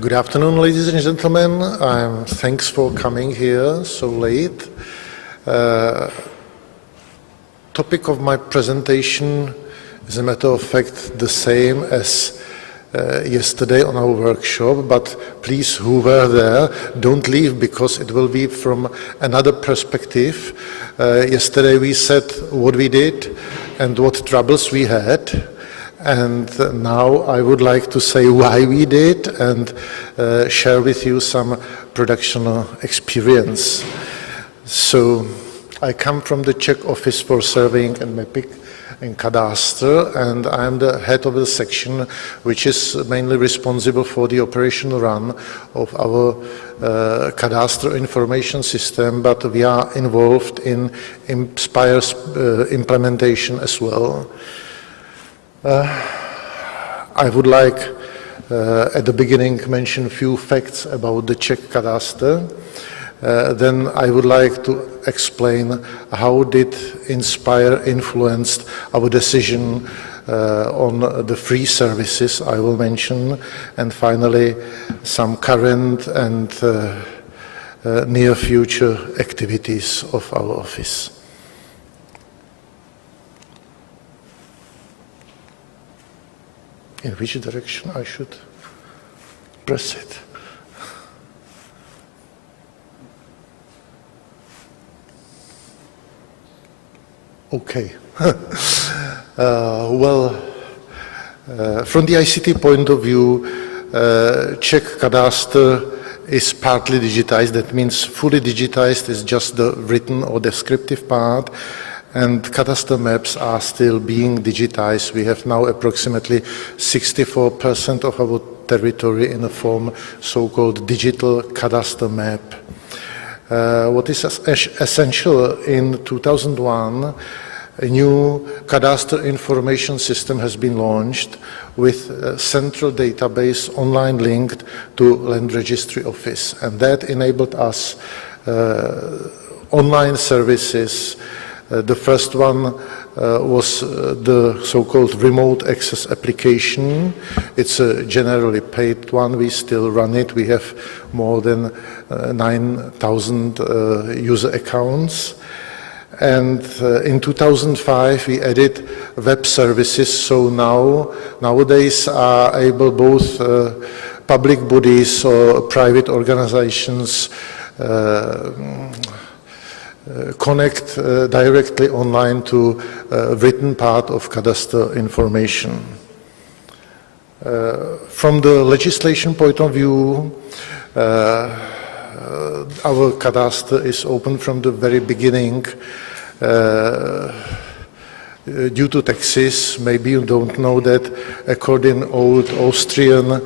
Good afternoon, ladies and gentlemen. Thanks for coming here so late. Topic of my presentation is, a matter of fact, the same as yesterday on our workshop, but please, who were there, don't leave, because it will be from another perspective. Yesterday we said what we did and what troubles we had. And now I would like to say why we did and share with you some production experience. So I come from the Czech Office for Surveying and Mapping in Cadastre, and I'm the head of the section which is mainly responsible for the operational run of our Cadastre information system, but we are involved in ISCRE's implementation as well. I would like at the beginning mention a few facts about the Czech Cadastre. Then I would like to explain how did ISCRE influence our decision on the free services I will mention, and finally some current and near future activities of our office. In which direction I should press it? Okay. From the ICT point of view, Czech Cadastre is partly digitized. That means fully digitized is just the written or descriptive part, and cadastre maps are still being digitized. We have now approximately 64% of our territory in a form so-called digital cadastre map. What is essential, in 2001, a new cadastre information system has been launched with a central database online linked to Land Registry Office, and that enabled us online services. The first one was the so-called remote access application. It's a generally paid one. We still run it. We have more than 9,000 user accounts. And in 2005, we added web services. So nowadays are able both public bodies or private organizations connect directly online to written part of cadastre information. From the legislation point of view, our cadastre is open from the very beginning. Due to taxes, maybe you don't know that, according to old Austrian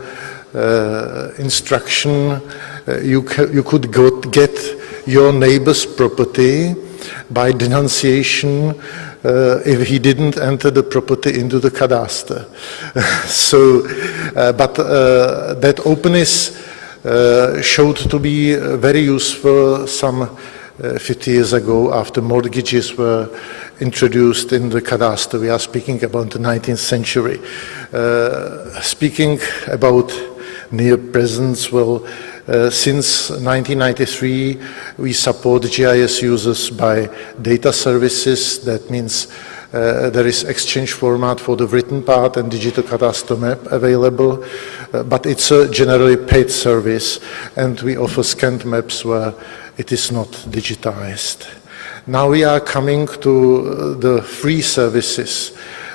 instruction, you could get your neighbor's property by denunciation if he didn't enter the property into the cadastre. But that openness showed to be very useful some 50 years ago, after mortgages were introduced in the cadastre. We are speaking about the 19th century. Speaking about near presence, since 1993, we support GIS users by data services. That means there is exchange format for the written part and digital cadastre map available, but it's a generally paid service, and we offer scanned maps where it is not digitized. Now we are coming to the free services.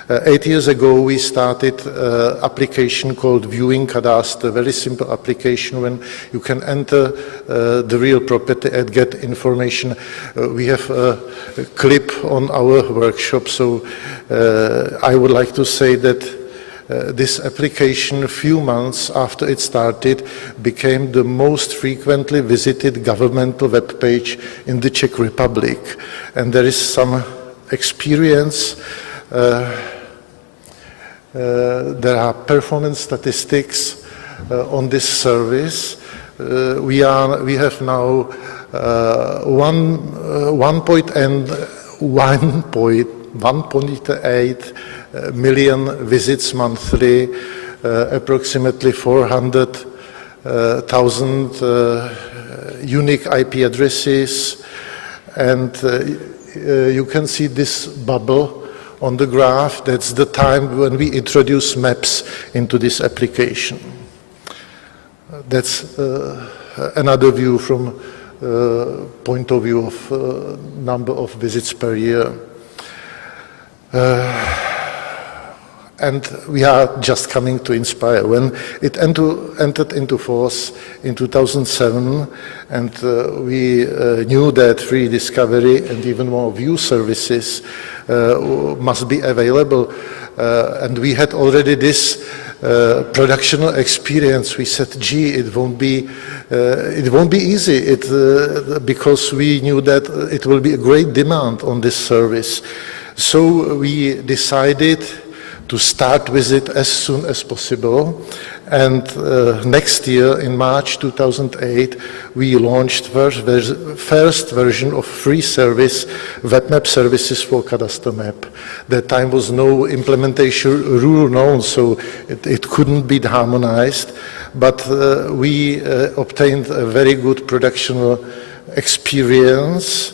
8 years ago, we started an application called Viewing Cadastre, a very simple application when you can enter the real property and get information. We have a clip on our workshop, so I would like to say that this application, a few months after it started, became the most frequently visited governmental web page in the Czech Republic. And there is some experience. There are performance statistics on this service. We have now 1.8 million visits monthly, approximately 400 unique IP addresses, and you can see this bubble on the graph. That's the time when we introduce maps into this application. That's another view from point of view of number of visits per year. And we are just coming to ISCRE. When it entered into force in 2007, and we knew that free discovery and even more view services must be available, and we had already this productional experience, we said, gee, it won't be easy, because we knew that it will be a great demand on this service. So we decided to start with it as soon as possible. And next year, in March 2008, we launched first version of free service, web map services for cadastre map. That time was no implementation rule known, so it couldn't be harmonized. But we obtained a very good production experience,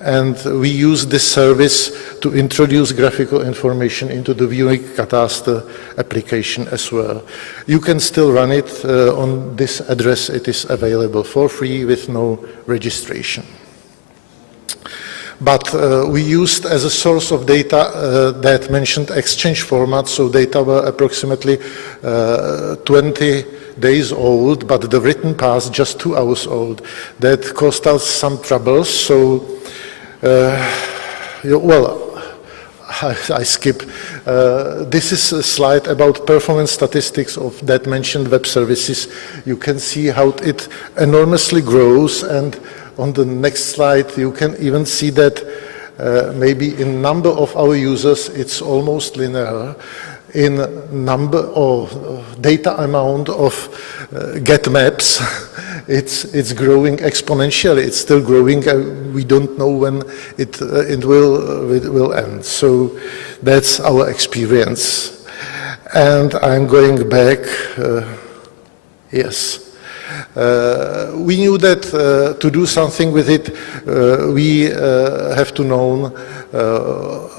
and we used this service to introduce graphical information into the viewing cadastre application as well. You can still run it on this address. It is available for free with no registration. But we used as a source of data that mentioned exchange format, so data were approximately 20 days old, but the written path just 2 hours old. That caused us some troubles, so well, I skip. This is a slide about performance statistics of that mentioned web services. You can see how it enormously grows, and on the next slide you can even see that maybe in number of our users it's almost linear. In number or data amount of get maps, it's growing exponentially. It's still growing. We don't know when it will end. So that's our experience. And I'm going back. Yes. We knew that to do something with it, we have to know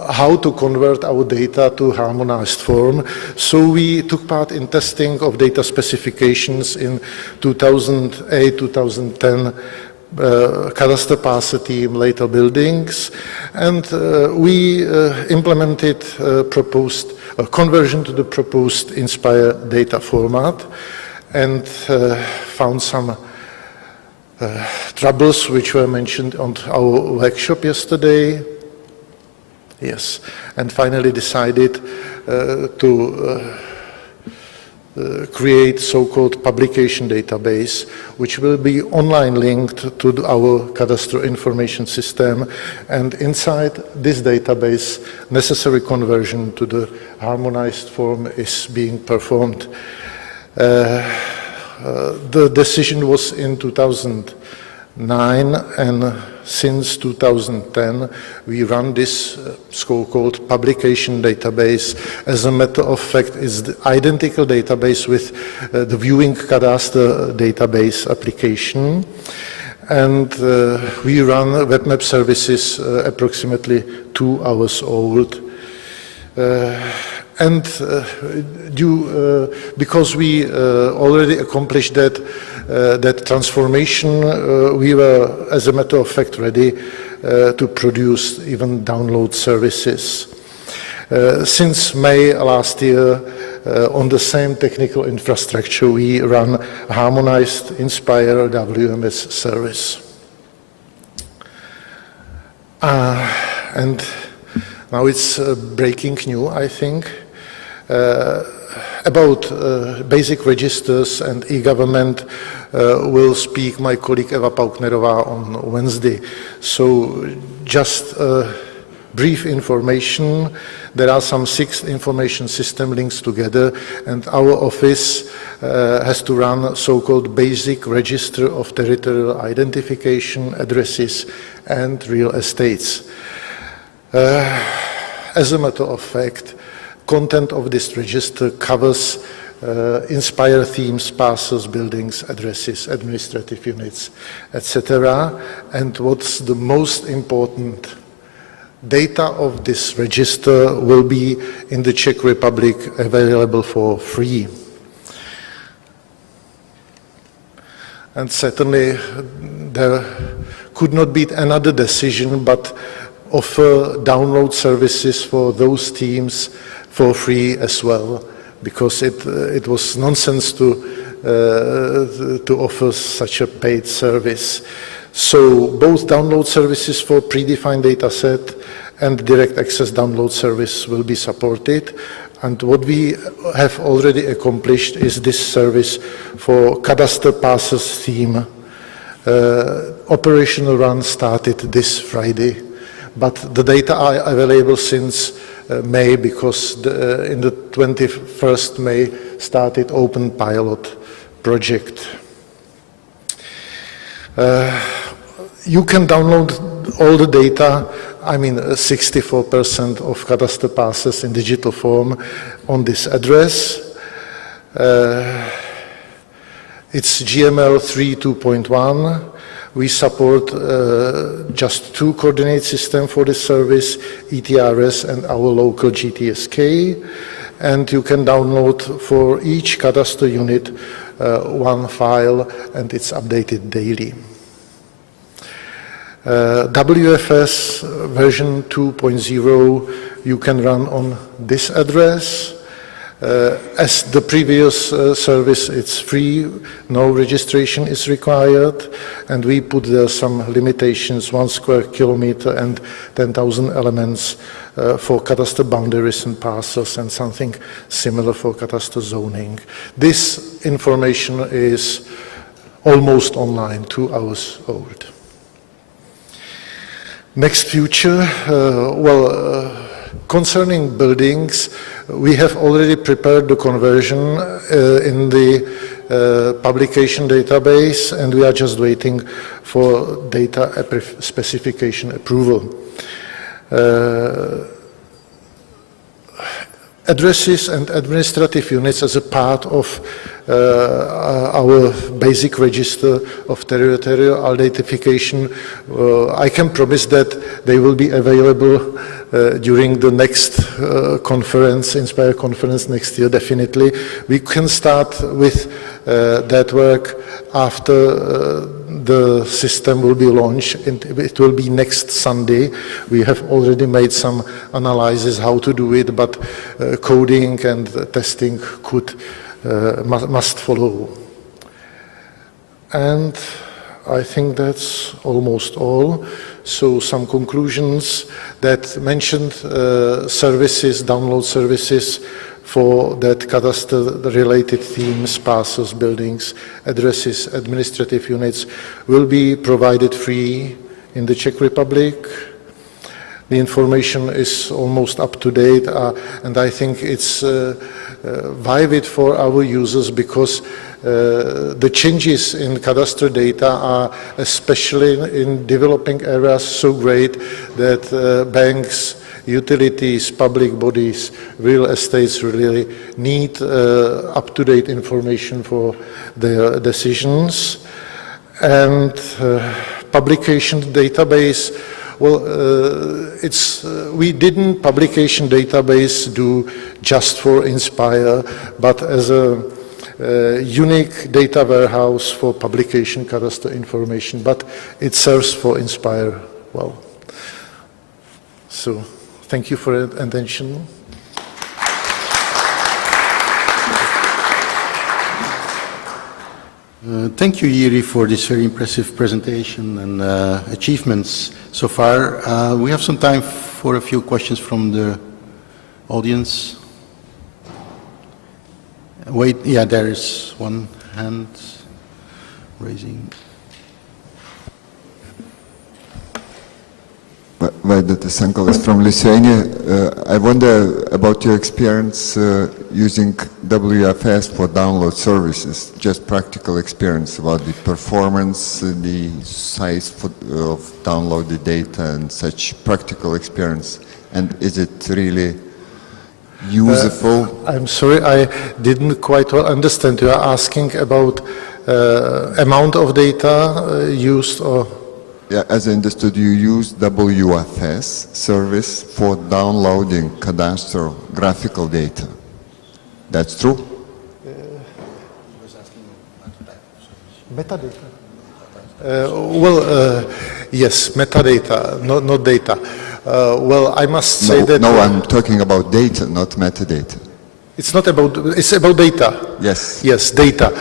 how to convert our data to harmonized form. So we took part in testing of data specifications in 2008, 2010, cadastre parser team, later buildings, and we implemented proposed conversion to the proposed ISCRE data format, and found some troubles which were mentioned on our workshop yesterday. Yes, and finally decided to create so-called publication database, which will be online linked to our cadastral information system, and inside this database, necessary conversion to the harmonized form is being performed. The decision was in 2009, and since 2010 we run this so-called publication database. As a matter of fact, it's the identical database with the viewing cadastre database application, and we run web map services approximately 2 hours old. And because we already accomplished that transformation, we were, as a matter of fact, ready to produce even download services. Since May last year, on the same technical infrastructure, we run a harmonized ISCRE WMS service. And now it's breaking news, I think. About basic registers and e-government will speak my colleague Eva Pauknerová on Wednesday. So just brief information. There are some 6 information system links together, and our office has to run so-called basic register of territorial identification, addresses, and real estates. As a matter of fact, content of this register covers INSPIRE themes, parcels, buildings, addresses, administrative units, etc. And what's the most important, data of this register will be in the Czech Republic available for free. And certainly there could not be another decision but offer download services for those themes for free as well, because it was nonsense to offer such a paid service. So both download services for predefined data set and direct access download service will be supported. And what we have already accomplished is this service for Cadastre Parcels theme. Operational run started this Friday, but the data are available since May, because in the 21st May started open pilot project. You can download all the data, 64% of Cadastre Parcels in digital form on this address. It's GML 3.2.1. We support just 2 coordinate systems for this service, ETRS and our local GTSK. And you can download for each cadastre unit 1 file, and it's updated daily. WFS version 2.0 you can run on this address. As the previous service, it's free, no registration is required, and we put there some limitations, 1 square kilometer and 10,000 elements for cadastre boundaries and parcels, and something similar for cadastre zoning. This information is almost online, 2 hours old. Next future, concerning buildings, we have already prepared the conversion in the publication database, and we are just waiting for data specification approval. Addresses and administrative units as a part of our basic register of territorial identification. I can promise that they will be available during the next conference, INSPIRE conference next year, definitely. We can start with that work after the system will be launched. It will be next Sunday. We have already made some analysis how to do it, but coding and testing must follow. And I think that's almost all. So some conclusions that mentioned services, download services for that cadastre-related themes, parcels, buildings, addresses, administrative units will be provided free in the Czech Republic. The information is almost up to date, and I think it's vivid for our users, because the changes in cadastre data are, especially in developing areas, so great that banks, utilities, public bodies, real estates really need up-to-date information for their decisions. And publication database, we didn't publication database do just for INSPIRE, but as a unique data warehouse for publication cadastre information, but it serves for INSPIRE well. So thank you for your attention. Thank you, Jiří, for this very impressive presentation and achievements so far. We have some time for a few questions from the audience. Wait, yeah, there is one hand raising. Vaidotas Sankalas from Lithuania. I wonder about your experience using WFS for download services, just practical experience about the performance, the size of downloaded data and such practical experience. And is it really useful? I'm sorry, I didn't quite well understand. You are asking about amount of data used, or? Yeah, as I understood, you use WFS service for downloading cadastral graphical data. That's true? Metadata. Yes, metadata, not data. Well, I must say that... No, I'm talking about data, not metadata. It's not about, it's about data. Yes. Yes, data.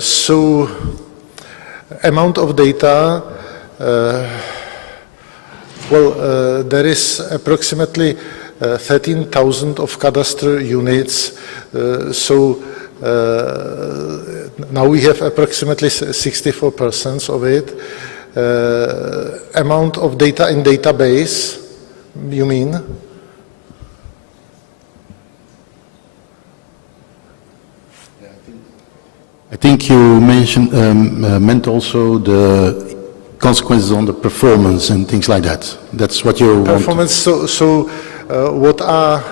So, amount of data, there is approximately 13,000 of cadastre units. Now we have approximately 64% of it. Amount of data in database, you mean? I think you mentioned, meant also the consequences on the performance and things like that. That's what you want. Performance. What are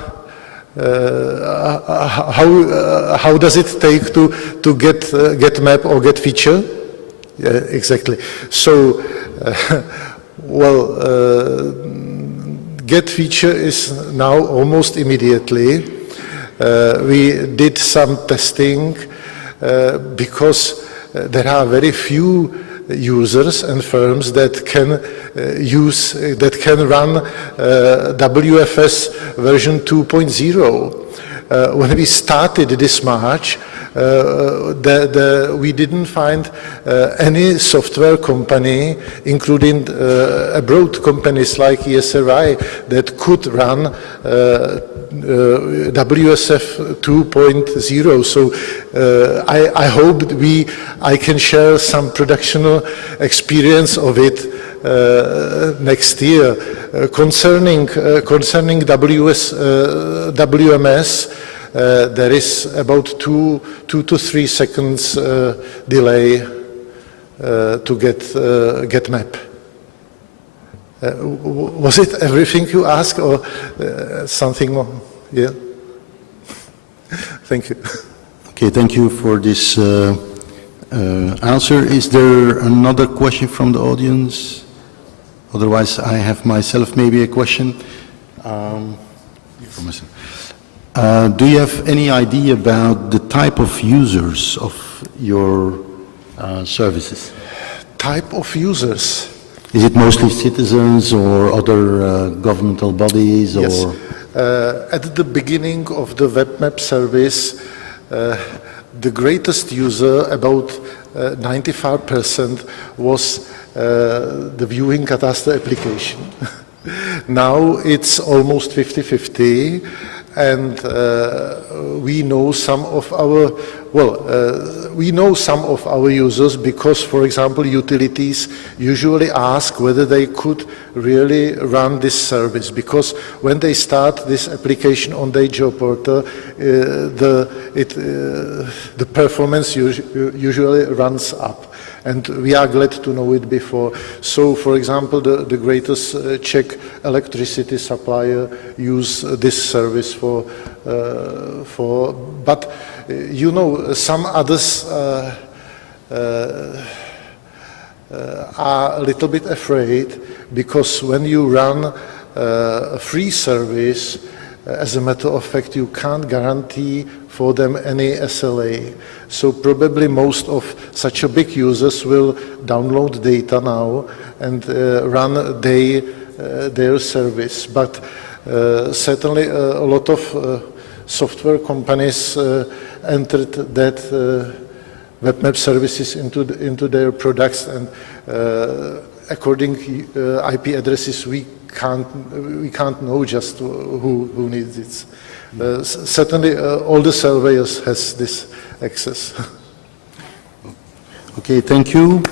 how does it take to get map or get feature? Yeah, exactly. So, get feature is now almost immediately. We did some testing because there are very few users and firms that can run WFS version 2.0. When we started this March, we didn't find any software company, including abroad companies like ISCRE, that could run WSF 2.0. So I hope I can share some production experience of it next year. Concerning WMS, there is about 2 to 3 seconds delay to get map. Was it everything you asked, or something more? Yeah. Thank you. Okay, thank you for this answer. Is there another question from the audience? Otherwise, I have myself maybe a question. Do you have any idea about the type of users of your services? Type of users? Is it mostly citizens or other governmental bodies? Yes. Or? At the beginning of the web map service, the greatest user, about 95%, was the viewing cadastre application. Now it's almost 50-50. And we know some of our users because, for example, utilities usually ask whether they could really run this service, because when they start this application on their job portal, the performance usually runs up. And we are glad to know it before. So, for example, the greatest Czech electricity supplier use this service but you know, some others are a little bit afraid, because when you run a free service, as a matter of fact, you can't guarantee for them any SLA. So probably most of such a big users will download data now and run their service. But certainly a lot of software companies entered that web map services into their products, and according IP addresses, we can't know just who needs it. Certainly, all the surveyors has this access. Okay, thank you.